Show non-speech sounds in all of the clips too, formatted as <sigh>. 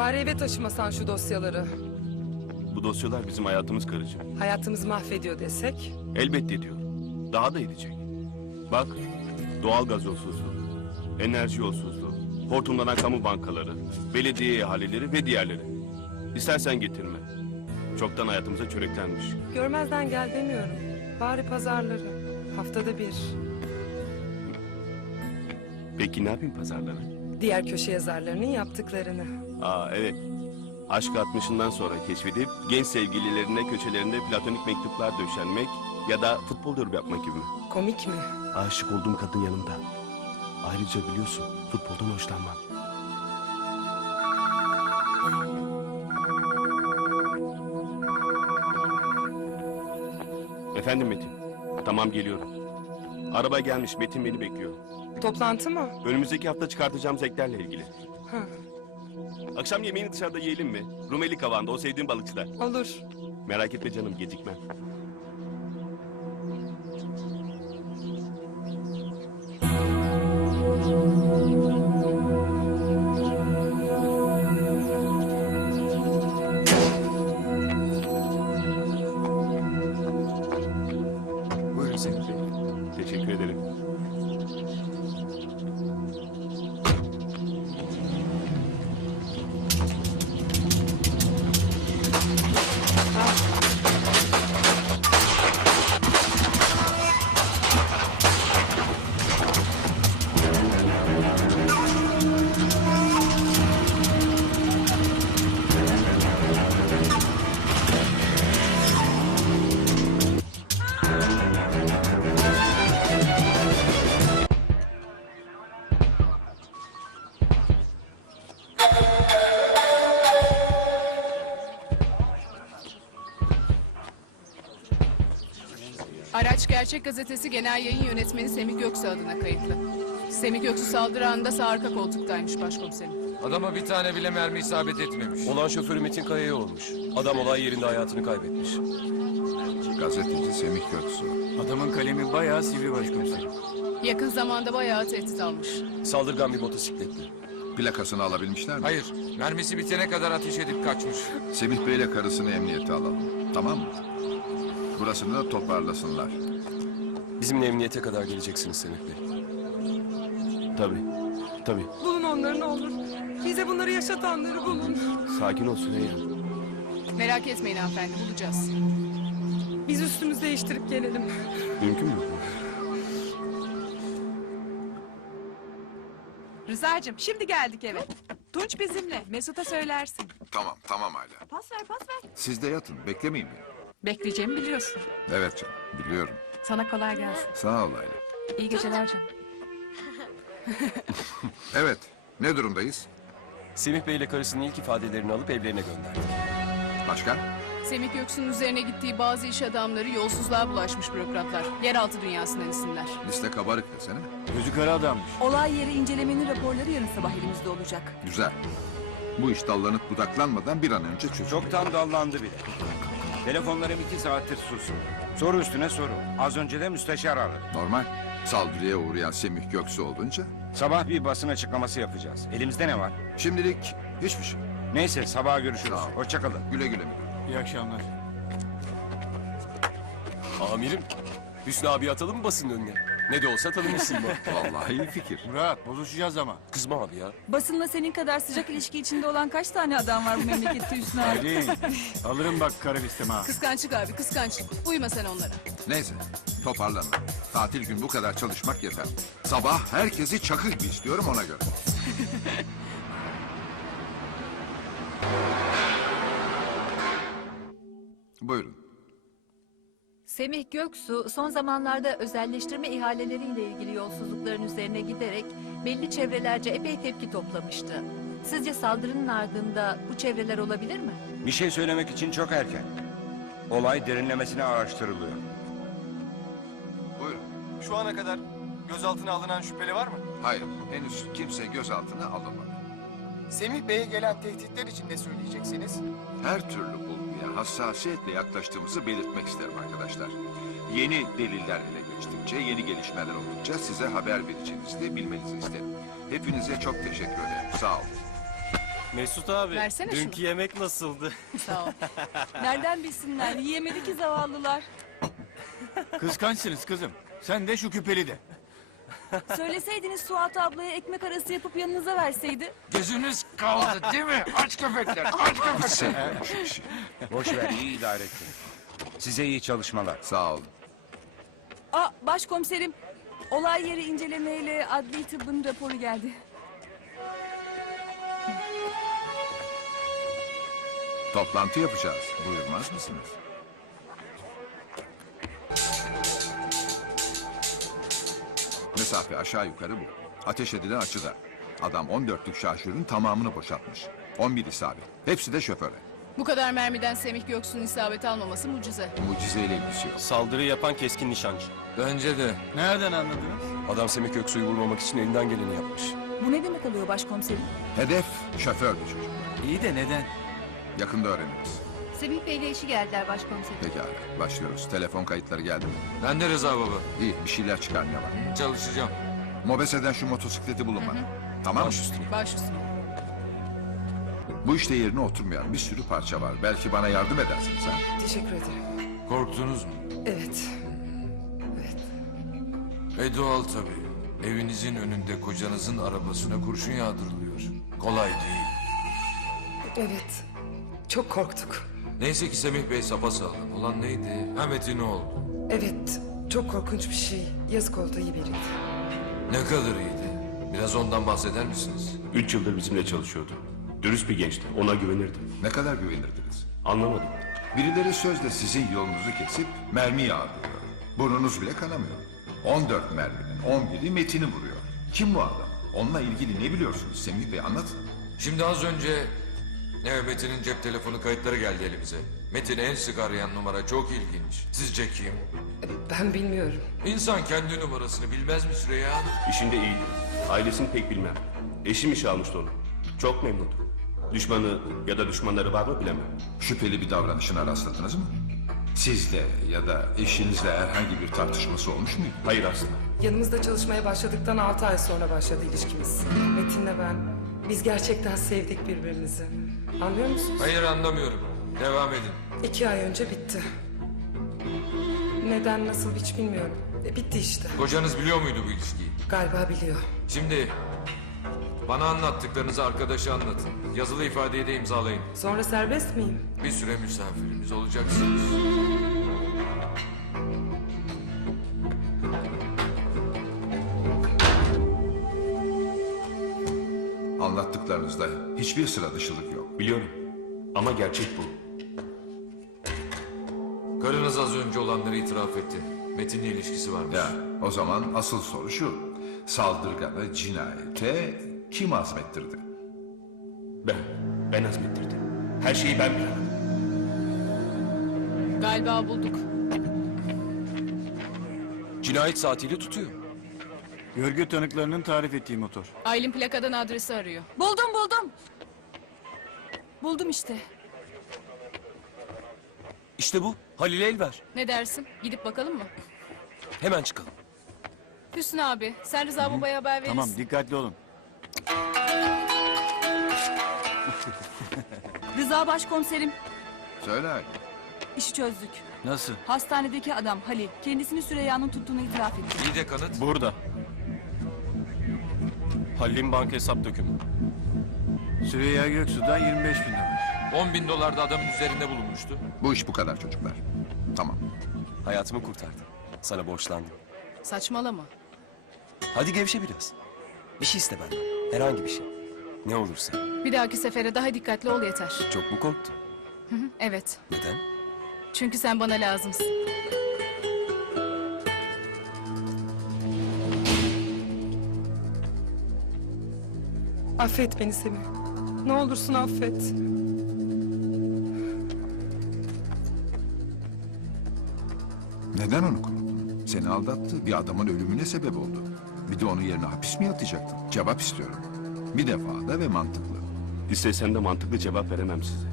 Bari eve taşımasan şu dosyaları. Bu dosyalar bizim hayatımız karıcığım. Hayatımızı mahvediyor desek. Elbette diyor. Daha da edecek. Bak, doğal gaz yolsuzluğu, enerji yolsuzluğu, hortumlanan kamu bankaları, belediye ihaleleri ve diğerleri. İstersen getirme. Çoktan hayatımıza çöreklenmiş. Görmezden gel demiyorum. Bari pazarları. Haftada bir. Peki ne yapayım pazarları? Diğer köşe yazarlarının yaptıklarını. Aa evet. Aşk 60'ından sonra keşfedip genç sevgililerine köşelerinde platonik mektuplar döşenmek ya da futbol yorum yapmak gibi mi? Komik mi? Aşık olduğum kadın yanımda. Ayrıca biliyorsun futboldan hoşlanmam. Efendim Metin. Tamam geliyorum. Araba gelmiş Metin beni bekliyor. Toplantı mı? Önümüzdeki hafta çıkartacağım zevklerle ilgili. Ha, Akşam yemeğini dışarıda yiyelim mi? Rumeli Kavan'da o sevdiğim balıkçıda. olur. Merak etme canım gecikmem. Araç Gerçek Gazetesi Genel Yayın Yönetmeni Semih Göksu adına kayıtlı. Semih Göksu saldırı anında sağ arka koltuktaymış başkomiserim. Adama bir tane bile mermi isabet etmemiş. Olan şoförü Metin Kaya'ya olmuş. Adam olay yerinde hayatını kaybetmiş. Gazeteci Semih Göksu. Adamın kalemi bayağı sivri başkomiserim. Yakın zamanda bayağı tehdit almış. Saldırgan bir motosikletli. Plakasını alabilmişler mi? Hayır, mermisi bitene kadar ateş edip kaçmış. Semih Bey ile karısını emniyete alalım. Tamam mı? Burasını da toparlasınlar. Bizimle emniyete kadar geleceksiniz Semih Bey. Tabii. Tabii. Bulun onları ne olur. Bize bunları yaşatanları bulun. Sakin ol Süreyya. Merak etmeyin hanımefendi bulacağız. Biz üstümüzü değiştirip gelelim. Mümkün mü? Rıza'cığım şimdi geldik eve. Tunç bizimle. Mesut'a söylersin. Tamam, tamam hala. Pas ver pas ver. Siz de yatın, beklemeyin beni. Bekleyeceğimi biliyorsun. Evet canım, biliyorum. Sana kolay gelsin. Sağ ol Ayla. İyi geceler canım. <laughs> Evet, ne durumdayız? Semih Bey ile karısının ilk ifadelerini alıp evlerine gönderdi. Başka? Semih Göksu'nun üzerine gittiği bazı iş adamları yolsuzluğa bulaşmış bürokratlar. Yeraltı dünyasından isimler. Liste kabarık desene. Gözü kara adammış. Olay yeri incelemenin raporları yarın sabah elimizde olacak. Güzel. Bu iş dallanıp budaklanmadan bir an önce çözülür. Çoktan dallandı bile. Telefonlarım iki saattir susuz. Soru üstüne soru. Az önce de müsteşar aradı. Normal. Saldırıya uğrayan Semih Göksu olunca Sabah bir basın açıklaması yapacağız. Elimizde ne var? şimdilik hiçbir şey. Neyse sabaha görüşürüz. Sağ ol. Hoşçakalın. Güle güle. İyi akşamlar. Amirim, Hüsnü abi atalım mı basının önüne? Ne de olsa tanımışsın mı? <laughs> Vallahi iyi fikir. Murat bozuşacağız ama. Kızma abi ya. Basınla senin kadar sıcak ilişki içinde olan kaç tane adam var bu memlekette Hüsnü abi? Aylin <laughs> alırım bak kara listeme ha. Kıskançlık abi kıskançlık. Uyma sen onlara. Neyse, toparlanın. Tatil gün bu kadar çalışmak yeter. Sabah herkesi çakı gibi istiyorum ona göre. <laughs> Buyurun. Semih Göksu son zamanlarda özelleştirme ihaleleriyle ilgili yolsuzlukların üzerine giderek belli çevrelerce epey tepki toplamıştı. Sizce saldırının ardında bu çevreler olabilir mi? Bir şey söylemek için çok erken. Olay derinlemesine araştırılıyor. Buyurun. Şu ana kadar gözaltına alınan şüpheli var mı? Hayır, henüz kimse gözaltına alınmadı. Semih Bey'e gelen tehditler için ne söyleyeceksiniz? Her türlü bulguya hassasiyetle yaklaştığımızı belirtmek isterim arkadaşlar. Yeni deliller ele geçtikçe, yeni gelişmeler oldukça size haber vereceğinizi de bilmenizi isterim. Hepinize çok teşekkür ederim. Sağ olun. Mesut abi, Versene dünkü şunu. yemek nasıldı? <laughs> Sağ ol. Nereden bilsinler? Yiyemedi ki zavallılar. Kıskançsınız kızım. Sen de şu küpeli de. Söyleseydiniz Suat ablaya ekmek arası yapıp yanınıza verseydi. Gözünüz kaldı değil mi? Aç köpekler, aç köpekler. <laughs> Boş ver iyi idare ettin. Size iyi çalışmalar. Sağ olun. Aa başkomiserim. Olay yeri incelemeyle adli tıbbın raporu geldi. Toplantı yapacağız. Buyurmaz mısınız? Mesafe aşağı yukarı bu. Ateş edilen açıda. Adam 14'lük şarjörün tamamını boşaltmış. 11 isabet. Hepsi de şoföre. Bu kadar mermiden Semih Göksu'nun isabet almaması mucize. Mucizeyle ilgisi yok. Saldırı yapan keskin nişancı. Bence de. Nereden anladınız? Adam Semih Göksu'yu vurmamak için elinden geleni yapmış. Bu ne demek oluyor başkomiserim? Hedef şofördü çocuk. İyi de neden? Yakında öğreniriz. Semih Bey'le işi geldiler başkomiserim. Pekala başlıyoruz. Telefon kayıtları geldi mi? Ben de Rıza baba. İyi bir şeyler çıkar ne var? Çalışacağım. Mobese'den şu motosikleti bulun bana. Tamam mı? Baş üstüne. Baş üstüne. Bu işte yerine oturmayan bir sürü parça var. Belki bana yardım edersin sen. Teşekkür ederim. Korktunuz mu? Evet. E doğal tabii. Evinizin önünde kocanızın arabasına kurşun yağdırılıyor. Kolay değil. Evet. Çok korktuk. Neyse ki Semih Bey sapasağlam. Olan neydi? Ha Metin oldu. Evet. Çok korkunç bir şey. Yazık oldu iyi biriydi. Ne kadar iyiydi. Biraz ondan bahseder misiniz? Üç yıldır bizimle çalışıyordu. Dürüst bir gençti. Ona güvenirdim. Ne kadar güvenirdiniz? Anlamadım. Birileri sözle sizin yolunuzu kesip mermi yağdırıyor. Burnunuz bile kanamıyor. 14 merminin 11'i Metin'i vuruyor. Kim bu adam? Onunla ilgili ne biliyorsunuz Semih Bey anlatın. Şimdi az önce evet, Metin'in cep telefonu kayıtları geldi elimize. Metin en sık arayan numara çok ilginç. Sizce kim? Ben bilmiyorum. İnsan kendi numarasını bilmez mi Süreyya Hanım? İşinde iyiydi. Ailesini pek bilmem. Eşim işe almıştı onu. Çok memnundu. Düşmanı ya da düşmanları var mı bilemem. Şüpheli bir davranışına rastladınız mı? Sizle ya da eşinizle herhangi bir tartışması olmuş muydu? Hayır aslında. Yanımızda çalışmaya başladıktan altı ay sonra başladı ilişkimiz. Metin'le ben. Biz gerçekten sevdik birbirimizi. Anlıyor musunuz? Hayır anlamıyorum. Devam edin. İki ay önce bitti. Neden nasıl hiç bilmiyorum. E, bitti işte. Kocanız biliyor muydu bu ilişkiyi? Galiba biliyor. Şimdi bana anlattıklarınızı arkadaşa anlatın. Yazılı ifadeyi de imzalayın. Sonra serbest miyim? Bir süre misafirimiz olacaksınız. Anlattıklarınızda hiçbir sıra dışılık yok. Biliyorum. Ama gerçek bu. Karınız az önce olanları itiraf etti. Metin'le ilişkisi varmış. Ya o zaman asıl soru şu. Saldırganı cinayete kim azmettirdi? Ben. Ben azmettirdim. Her şeyi ben planladım. Galiba bulduk. Cinayet saatiyle tutuyor. Görgü tanıklarının tarif ettiği motor. Aylin plakadan adresi arıyor. Buldum buldum. Buldum işte. İşte bu. Halil Elver. Ne dersin? Gidip bakalım mı? Hemen çıkalım. Hüsnü abi, sen Rıza babaya haber verirsin. Tamam dikkatli olun. <laughs> Rıza başkomiserim. Söyle Halil. işi çözdük. Nasıl? Hastanedeki adam Halil kendisini Süreyya'nın tuttuğunu itiraf etti. İyi de kanıt. Burada. Halil'in banka hesap dökümü. Süreyya Göksu'dan 25 bin dolar. 10 bin dolar da adamın üzerinde bulunmuştu. Bu iş bu kadar çocuklar. Tamam. Hayatımı kurtardı. Sana borçlandım. Saçmalama. Hadi gevşe biraz. Bir şey iste benden. Herhangi bir şey. Ne olursa. Bir dahaki sefere daha dikkatli ol yeter. Çok mu korktun? Hı hı, evet. Neden? Çünkü sen bana lazımsın. Affet beni Semih. Ne olursun affet. Neden onu korudun? Seni aldattı. Bir adamın ölümüne sebep oldu. Bir de onun yerine hapis mi yatacaktın? Cevap istiyorum. Bir defa da ve mantıklı. İstesem de mantıklı cevap veremem size.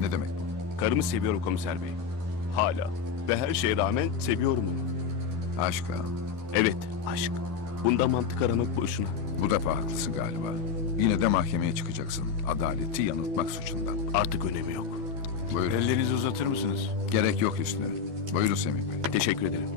Ne demek bu? Karımı seviyorum komiser bey. Hala. Ve her şeye rağmen seviyorum onu. Aşk ha. Evet, aşk. Bunda mantık aramak boşuna. Bu defa haklısın galiba. Yine de mahkemeye çıkacaksın. Adaleti yanıltmak suçundan. Artık önemi yok. Buyurun. Ellerinizi uzatır mısınız? Gerek yok Hüsnü. Buyurun Semih Bey. Teşekkür ederim.